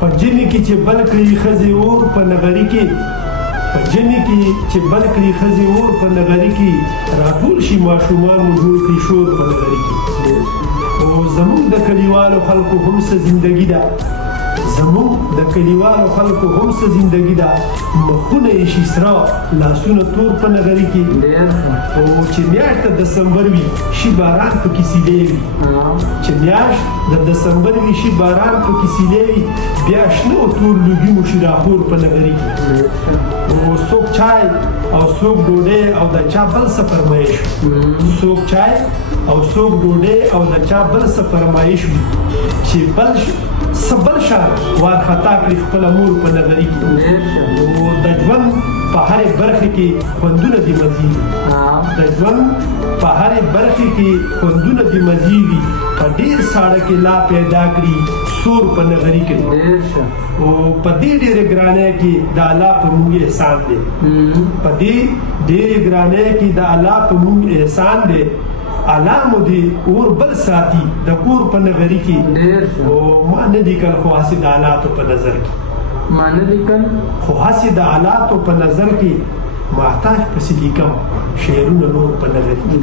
په ژمي کې چې بل کړي ښځې اور په نغري کې په ژمي کې چې بل کړي ښځې اور په نغري کې راټول شي ماشومان مو جوړ کړي شور په نغري کې او زموږ د کلیوالو خلکو هم څه زندګي ده زموږ د کلیوالو خلکو هم څه زندګي ده مخونه یې شي سره لاسونه تور په نغري کې او چې میاشت د دسمبر وي شي باران پکې سیلې وي چې میاشت د دسمبر وي شي باران پکې سیلې وي بیا شنه او تور لوګي مو شي راخور په نغري کې او څوک چای او څوک ډوډۍ او د چا بل څه فرمایش څوک چای او څوک ډوډۍ او د چا بل څه فرمایش وي چې بل شان وارخطا کړي خپله مور په نغري کې او د ژوند په هرې برخې کې خوندونه دي مزي د ژوند په هرې برخې کې خوندونه دي مزي وي په ډېر ساړه کې لا پیدا کړي سور په نغري کې او په دې ډېرې ګرانۍ کې د الله په موږ احسان دی په دې ډېرې ګرانۍ کې د الله په موږ احسان دی الله مو دې اور بل ساتي د کور په نغري کې او ما نه لیکل خو هسې د حالاتو په نظر کې ما نه لیکل خو هسې د حالاتو په نظر کې محتاج پسې لیکم شعرونه نور په نظر کې